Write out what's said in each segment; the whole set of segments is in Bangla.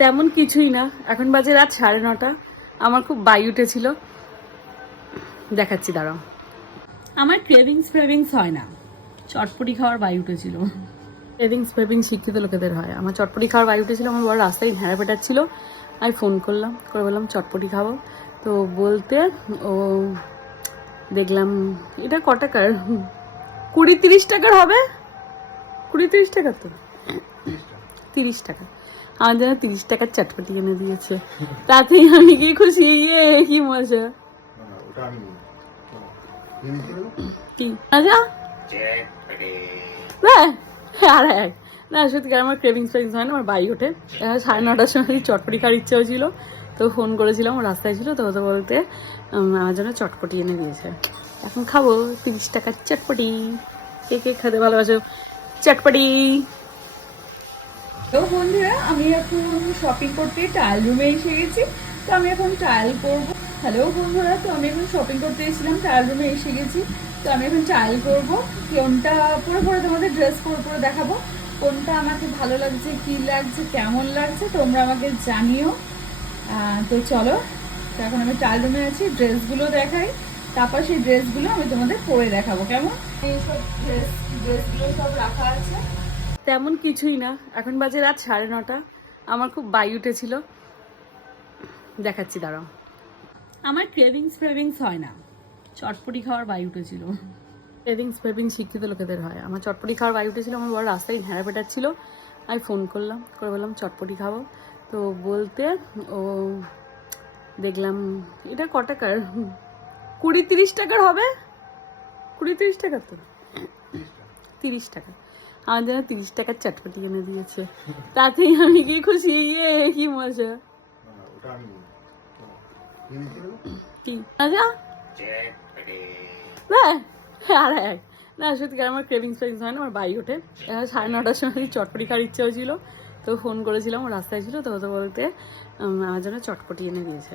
তেমন কিছুই না, এখন বাজে রাত 9:30। আমার খুব বাই উঠেছিল, দেখাচ্ছি দাঁড়াও। আমার ক্রেভিংস হয় না, চটপটি খাওয়ার বাই উঠেছিল। ক্রেভিংস শিক্ষিত লোকেদের হয়, আমার চটপটি খাওয়ার বাই উঠেছিল। আমার বড় রাস্তায় ভেড়া পেটাচ্ছিল, আমি ফোন করলাম, করে বললাম চটপটি খাবো। তো বলতে ও দেখলাম এটা ক টাকার, 20-30 টাকার হবে, 20-30 টাকার, তো 30 টাকা। আমার যেন 30 টাকার চটপটি এনে দিয়েছে, তাতেই আমি কি খুশি, কি মজা। কি মজা না, সত্যি আমার ক্রেভিংস হয় না, আমার বাই ওঠে। 9:30টার সময় চটপটি খাওয়ার ইচ্ছা হয়েছিল, তো ফোন করেছিলাম, ও রাস্তায় ছিল, তো তো বলতে আমার জন্য চটপটি এনে দিয়েছে। এখন খাবো 30 টাকার চটপটি। কে কে খেতে ভালোবাসো চটপটি? তো বন্ধুরা, আমি এখন শপিং করতে ট্রায়াল রুমে এসে গেছি। তো আমি এখন ট্রায়াল করবো। হ্যালো বন্ধুরা, তো আমি এখন শপিং করতে এসেছিলাম, ট্রায়াল রুমে এসে গেছি। তো আমি এখন ট্রায়াল করবো, কোনটা পরে তোমাদের ড্রেস পরে দেখাবো, কোনটা আমাকে ভালো লাগছে, কি লাগছে, কেমন লাগছে তোমরা আমাকে জানিও। তো চলো, তো এখন আমি ট্রায়াল রুমে আছি, ড্রেসগুলো দেখাই, তারপর সেই ড্রেসগুলো আমি তোমাদের পরে দেখাবো। কেমন এইসব ড্রেসগুলো সব রাখা আছে। তেমন কিছুই না, এখন বাজে রাত 9:30। আমার খুব বাই উঠেছিল, দেখাচ্ছি দাঁড়াও। আমার ক্রেভিংস হয় না, চটপটি খাওয়ার বাই উঠেছিল। ক্রেভিংস শিক্ষিত লোকেদের হয়, আমার চটপটি খাওয়ার বাই উঠেছিল। আমার বড় রাস্তায় ভেড়া পেটাচ্ছিল, আমি ফোন করলাম, করে বললাম চটপটি খাবো। তো বলতে ও দেখলাম এটা ক টাকার, 20-30 টাকার হবে, 20-30 টাকার, তো 30 টাকা। আমার যেন 30 টাকার চটপটি এনে দিয়েছে, তাতেই আমি কি খুশি, কি মজা। কি মজা না, সত্যি আমার ক্রেভিংস হয় না, আমার বাই ওঠে। 9:30টার সময় চটপটি খাওয়ার ইচ্ছা হয়েছিল, তো ফোন করেছিলাম, ও রাস্তায় ছিল, তো তো বলতে আমার জন্য চটপটি এনে দিয়েছে।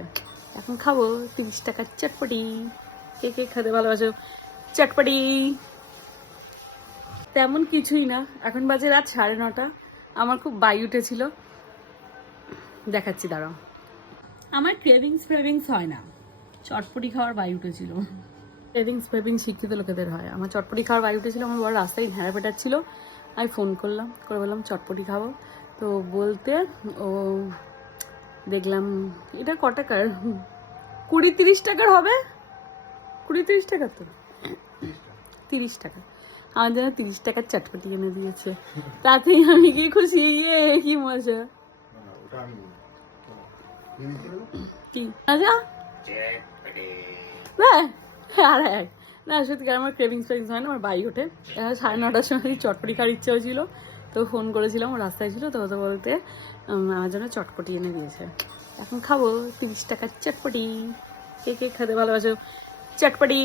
এখন খাবো 30 টাকার চটপটি। কে কে খেতে ভালোবাসো চটপটি? তেমন কিছুই না, এখন বাজে রাত 9:30। আমার খুব বাই উঠেছিল, দেখাচ্ছি দাঁড়াও। আমার ক্রেভিংস হয় না, চটপটি খাওয়ার বাই উঠেছিল। ক্রেভিংস শিক্ষিত লোকেদের হয়, আমার চটপটি খাওয়ার বাই উঠেছিল। আমার বড় রাস্তায় ভেড়া পেটাচ্ছিল, আমি ফোন করলাম, করে বললাম চটপটি খাবো। তো বলতে ও দেখলাম এটা ক টাকার, 20-30 টাকার হবে, 20-30 টাকার, তো 30 টাকা। আমার যেন 30 টাকার চটপটি এনে দিয়েছে, তাতেই আমি কি খুশি, কি মজা। কি মজা না, সত্যি আমার ক্রেভিংস হয় না, আমার বাই ওঠে। 9:30টার সময় চটপটি খাওয়ার ইচ্ছা হয়েছিল, তো ফোন করেছিলাম, ও রাস্তায় ছিল, তো তো বলতে আমার জন্য চটপটি এনে দিয়েছে। এখন খাবো 30 টাকার চটপটি। কে কে খেতে ভালোবাসো চটপটি?